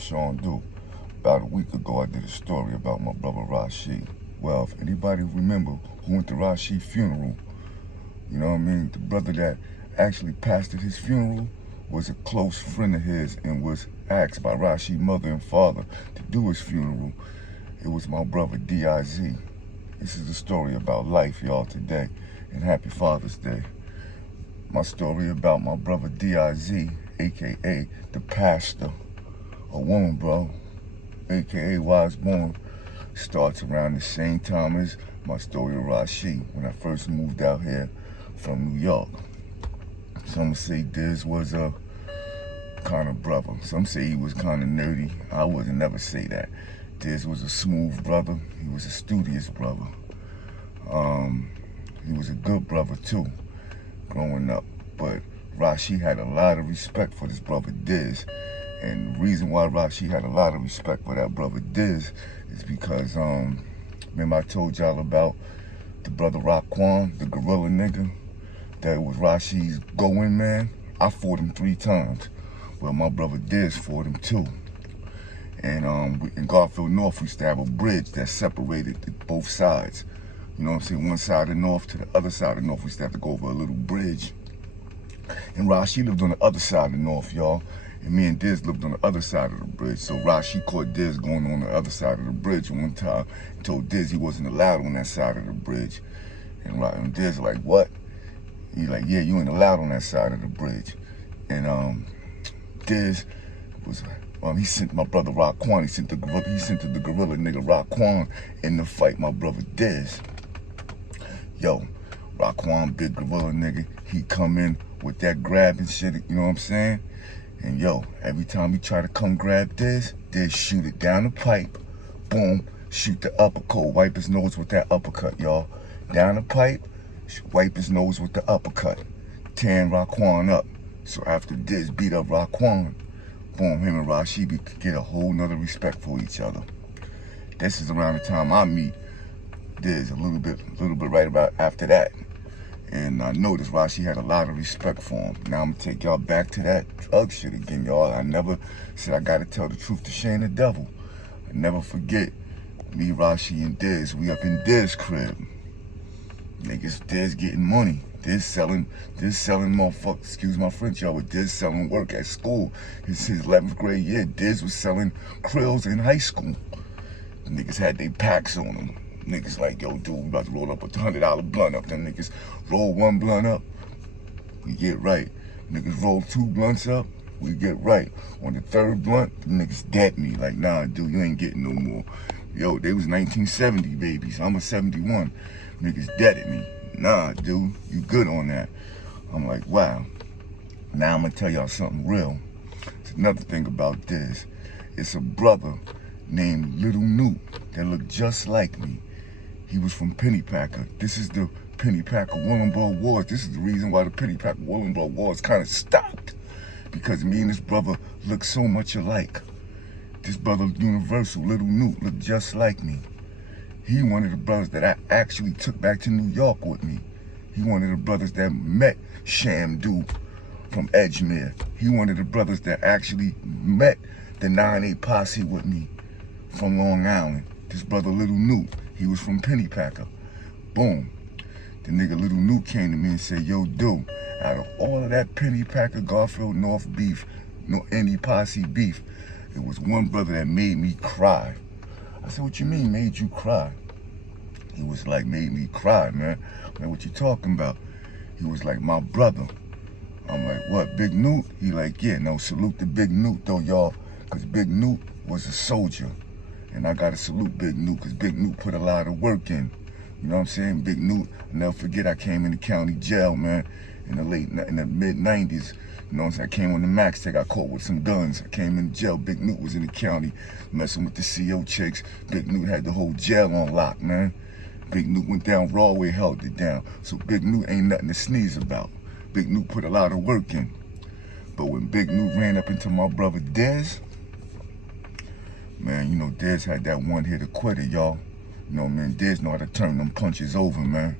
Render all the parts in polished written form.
Sean do. About a week ago, I did a story about my brother Rashid. Well, if anybody remember who went to Rashid's funeral, you know what I mean? The brother that actually pastored his funeral was a close friend of his and was asked by Rashid's mother and father to do his funeral. It was my brother D.I.Z. This is the story about life, y'all, today. And happy Father's Day. My story about my brother D.I.Z., a.k.a. the pastor of Willingboro, a.k.a. Wise Born, starts around the same time as my story of Rashid, when I first moved out here from New York. Some say Diz was a kind of brother. Some say he was kind of nerdy. I wouldn't never say that. Diz was a smooth brother. He was a studious brother. He was a good brother too, growing up. But Rashid had a lot of respect for this brother Diz. And the reason why Rashid had a lot of respect for that brother Diz is because, remember I told y'all about the brother Raquan, the gorilla nigga, that was Rashid's go-in man? I fought him 3 times. Well, my brother Diz fought him 2. And in Garfield North, we used to have a bridge that separated both sides. You know what I'm saying? One side of North to the other side of North, we used to have to go over a little bridge. And Rashid lived on the other side of North, y'all. And me and Diz lived on the other side of the bridge. So Rashid caught Diz going on the other side of the bridge one time and told Diz he wasn't allowed on that side of the bridge. And Diz like, what? He like, yeah, you ain't allowed on that side of the bridge. And Diz was, he sent my brother Raquan, he sent the gorilla nigga Raquan in to fight my brother Diz. Yo, Raquan, big gorilla nigga, he come in with that grab and shit, you know what I'm saying? And yo, every time he try to come grab Diz shoot it down the pipe, boom, shoot the uppercut, wipe his nose with that uppercut, y'all. Down the pipe, wipe his nose with the uppercut, tearing Raquan up. So after Diz beat up Raquan, boom, him and Rashid could get a whole nother respect for each other. This is around the time I meet Diz, a little bit right about after that. And I noticed Rashid had a lot of respect for him. Now I'm gonna take y'all back to that drug shit again, y'all. I never said I gotta tell the truth to shame the devil. I never forget, me, Rashid, and Diz, we up in Diz crib. Niggas, Diz getting money. Diz selling motherfuckers, excuse my French, y'all, but Diz selling work at school. His 11th grade year, Diz was selling krills in high school. The niggas had their packs on them. Niggas like, yo, dude, we about to roll up a $100 blunt up. Them niggas roll 1 blunt up, we get right. Niggas roll 2 blunts up, we get right. On the 3rd blunt, the niggas dead me. Like, nah, dude, you ain't getting no more. Yo, they was 1970 babies. I'm a 71. Niggas dead at me. Nah, dude, you good on that. I'm like, wow. Now I'm gonna tell y'all something real. It's another thing about this. It's a brother named Little Newt that looked just like me. He was from Pennypacker. This is the Pennypacker Willingboro Wars. This is the reason why the Pennypacker Willingboro Wars kind of stopped. Because me and this brother look so much alike. This brother, Universal, Little Newt, looked just like me. He one of the brothers that I actually took back to New York with me. He one of the brothers that met Sham Dude from Edgemere. He one of the brothers that actually met the 9-8 posse with me from Long Island. This brother Little Newt, he was from Pennypacker. Boom. The nigga Little Newt came to me and said, yo, dude, out of all of that Pennypacker, Garfield North beef, no any posse beef, it was one brother that made me cry. I said, what you mean made you cry? He was like, made me cry, man. I'm like, what you talking about? He was like, my brother. I'm like, what, Big Newt? He like, yeah, no, salute to Big Newt though, y'all, because Big Newt was a soldier. And I gotta salute Big Newt, because Big Newt put a lot of work in. You know what I'm saying? Big Newt, I'll never forget, I came in the county jail, man, in the mid-90s. You know what I'm saying? I came on the max tag, I caught with some guns. I came in jail, Big Newt was in the county, messing with the CO chicks. Big Newt had the whole jail on lock, man. Big Newt went down raw way, held it down. So Big Newt ain't nothing to sneeze about. Big Newt put a lot of work in. But when Big Newt ran up into my brother Diz, man, you know, Diz had that one-hitter quitter, y'all. You know, man, Diz know how to turn them punches over, man.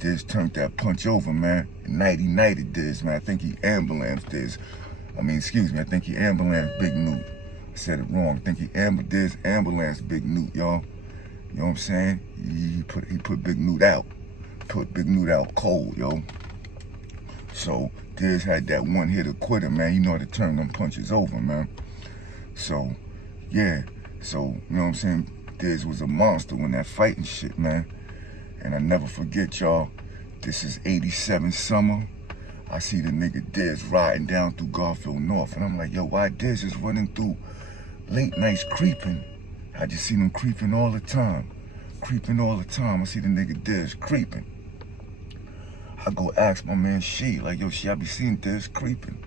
Diz turned that punch over, man. Nighty-nighted Diz, man. I think he ambulanced Diz. I think he ambulanced Big Newt. I said it wrong. I think Diz ambulanced Big Newt, y'all. You know what I'm saying? He put Big Newt out. Put Big Newt out cold, yo. So Diz had that one hitter quitter, man. He know how to turn them punches over, man. So, yeah. So, you know what I'm saying? Diz was a monster when that fighting shit, man. And I never forget, y'all. This is 87 summer. I see the nigga Diz riding down through Garfield North. And I'm like, yo, why Diz is running through late nights creeping? I just seen him creeping all the time. Creeping all the time. I see the nigga Diz creeping. I go ask my man She, like, yo, She, I be seeing Diz creeping.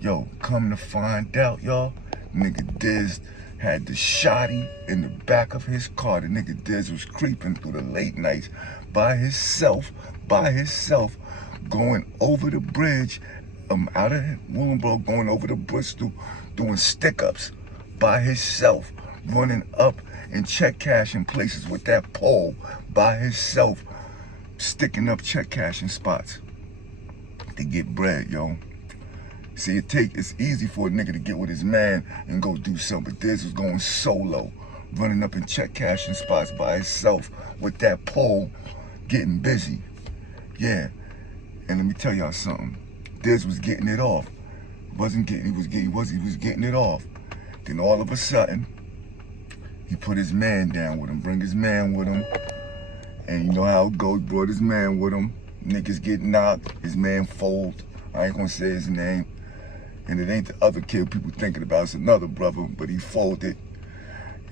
Yo, come to find out, y'all, nigga Diz had the shotty in the back of his car. The nigga Diz was creeping through the late nights by himself, going over the bridge, out of Willingboro, going over to Bristol, doing stick-ups by himself, running up and check cashing places with that pole by himself, sticking up check cashing spots to get bread, yo. See, it's easy for a nigga to get with his man and go do something, but Diz was going solo, running up in check cashing spots by himself with that pole, getting busy. Yeah, and let me tell y'all something. Diz was getting it off. He was getting it off. Then all of a sudden, he put his man down with him, bring his man with him. And you know how it goes, brought his man with him. Niggas get knocked, his man fold. I ain't gonna say his name. And it ain't the other kid people thinking about, it's another brother, but he folded.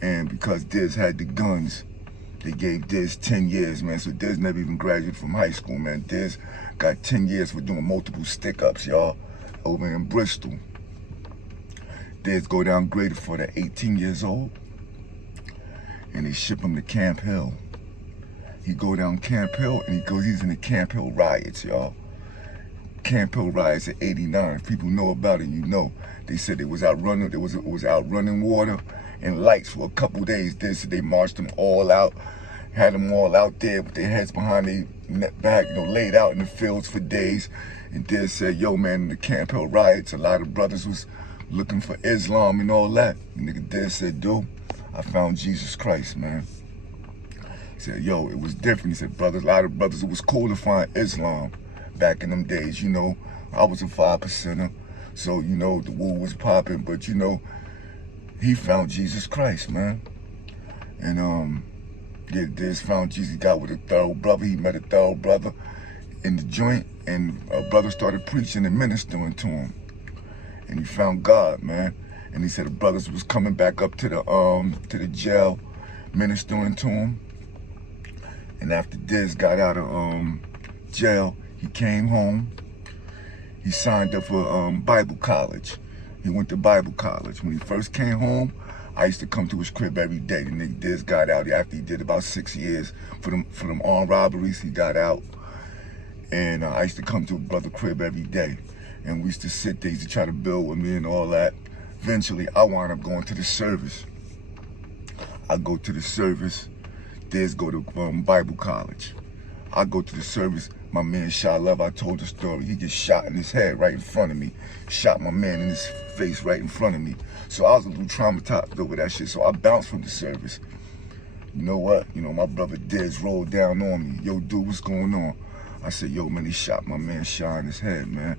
And because Diz had the guns, they gave Diz 10 years, man. So Diz never even graduated from high school, man. Diz got 10 years for doing multiple stick-ups, y'all, over in Bristol. Diz go down graded for the 18 years old, and they ship him to Camp Hill. He go down Camp Hill, and he's in the Camp Hill riots, y'all. Camp Hill riots at 89. If people know about it, you know. They said it was outrunning, it was outrunning water and lights for a couple days. They marched them all out, had them all out there with their heads behind their back, you know, laid out in the fields for days. And Diz said, yo, man, in the Camp Hill riots, a lot of brothers was looking for Islam and all that. And nigga Diz said, dude, I found Jesus Christ, man. He said, yo, it was different. He said, brothers, a lot of brothers, it was cool to find Islam back in them days. You know, I was a 5%er, so, you know, the woo was popping, but, you know, he found Jesus Christ, man. And, yeah, Diz found Jesus. He got with a thorough brother. He met a thorough brother in the joint, and a brother started preaching and ministering to him. And he found God, man. And he said the brothers was coming back up to the jail, ministering to him. And after Diz got out of jail, he came home. He signed up for Bible college. He went to Bible college. When he first came home, I used to come to his crib every day. The nigga Diz got out after he did about 6 years for them armed robberies. He got out, and I used to come to a brother crib every day, and we used to sit there. He used to try to build with me and all that. Eventually, I wound up going to the service. I go to the service. Diz go to Bible college. I go to the service. My man Shah Love, I told the story. He gets shot in his head right in front of me. Shot my man in his face right in front of me. So I was a little traumatized over that shit. So I bounced from the service. You know what? You know, my brother Diz rolled down on me. Yo, dude, what's going on? I said, yo, man, he shot my man Shah in his head, man.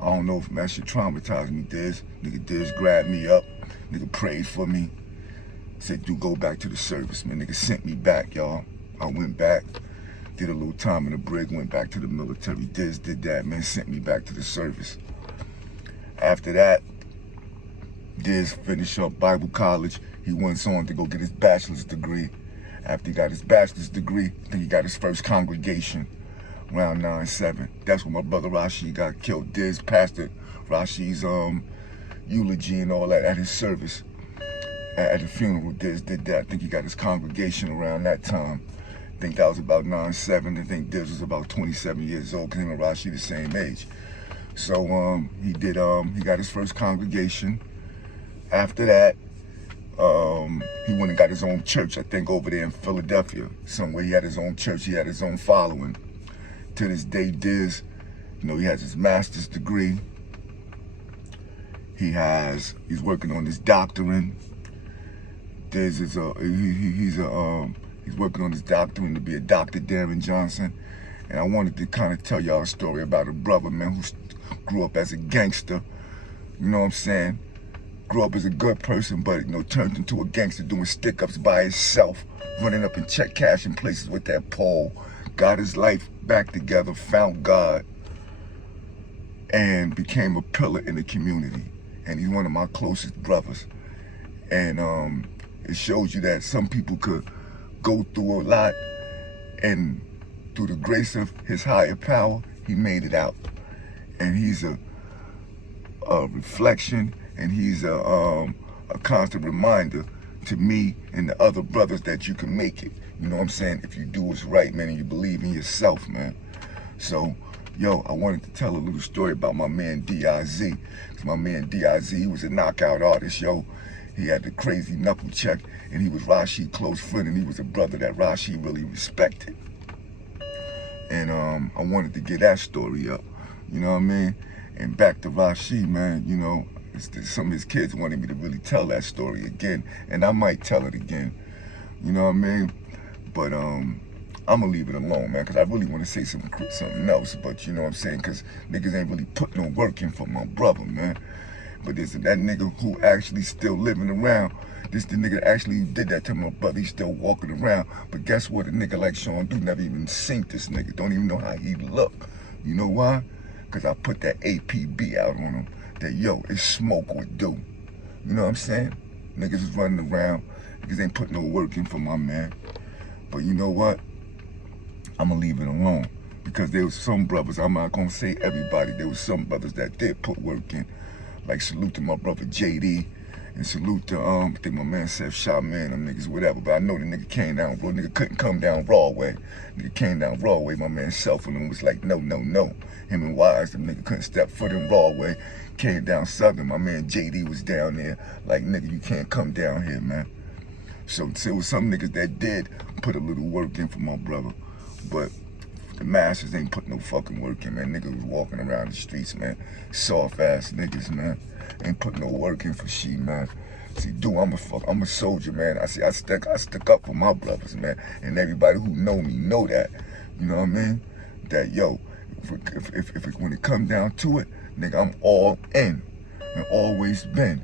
I don't know if that shit traumatized me, Diz. Nigga Diz grabbed me up. Nigga prayed for me. Said, dude, go back to the service, man. Nigga sent me back, y'all. I went back. Did a little time in the brig, went back to the military. Diz did that, man, sent me back to the service. After that, Diz finished up Bible college. He went on to go get his bachelor's degree. After he got his bachelor's degree, I think he got his first congregation around 9/7. That's when my brother Rashid got killed. Diz pastored Rashid's eulogy and all that at his service. At the funeral, Diz did that. I think he got his congregation around that time. I think that was about 9/7. I think Diz was about 27 years old, because him and Rashid the same age. So he got his first congregation. After that, he went and got his own church, I think over there in Philadelphia. Somewhere he had his own church, he had his own following. To this day, Diz, you know, he has his master's degree. He's working on his doctorate. He's working on his doctorate to be a Dr. Darren Johnson. And I wanted to kind of tell y'all a story about a brother, man, who grew up as a gangster. You know what I'm saying? Grew up as a good person, but, you know, turned into a gangster doing stick-ups by himself, running up and check cash in places with that pole. Got his life back together, found God, and became a pillar in the community. And he's one of my closest brothers. And it shows you that some people could go through a lot, and through the grace of his higher power, he made it out. And he's a reflection, and he's a constant reminder to me and the other brothers that you can make it. You know what I'm saying? If you do what's right, man, and you believe in yourself, man. So, yo, I wanted to tell a little story about my man D.I.Z. My man D.I.Z., he was a knockout artist, yo. He had the crazy knuckle check, and he was Rasheed's close friend, and he was a brother that Rasheed really respected. And I wanted to get that story up, you know what I mean? And back to Rasheed, man, you know, some of his kids wanted me to really tell that story again, and I might tell it again, you know what I mean? But I'm gonna leave it alone, man, because I really want to say something else, but you know what I'm saying? Because niggas ain't really put no work in for my brother, man. But there's that nigga who actually still living around. This the nigga that actually did that to my brother. He's still walking around. But guess what? A nigga like Sean Do never even seen this nigga. Don't even know how he look. You know why? Because I put that APB out on him. That, yo, it's smoke would do. You know what I'm saying? Niggas is running around. Niggas ain't putting no work in for my man. But you know what? I'm going to leave it alone. Because there was some brothers, I'm not going to say everybody, there was some brothers that did put work in. Like, salute to my brother JD, and salute to, I think my man Seth Shot, man, them niggas, whatever. But I know the nigga came down, bro. Nigga couldn't come down raw way. Nigga came down raw way. My man Self and him was like, no, no, no. Him and Wise, them nigga couldn't step foot in raw way. Came down Southern. My man JD was down there, like, nigga, you can't come down here, man. So there was some niggas that did put a little work in for my brother. But the masses ain't put no fucking work in, man. Niggas was walking around the streets, man. Soft ass niggas, man. Ain't put no work in for shit, man. See, dude, I'm a soldier, man. I stick up for my brothers, man. And everybody who know me know that. You know what I mean? That, yo, when it come down to it, nigga, I'm all in. And always been.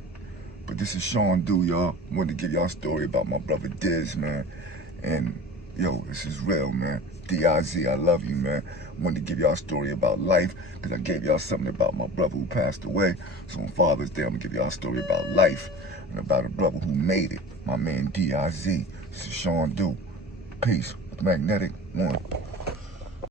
But this is Sean Do, y'all. I wanted to give y'all a story about my brother Diz, man. And, yo, this is real, man. D.I.Z., I love you, man. I wanted to give y'all a story about life, because I gave y'all something about my brother who passed away. So on Father's Day, I'm going to give y'all a story about life and about a brother who made it. My man D.I.Z. This is Sean Do. Peace. Magnetic 1.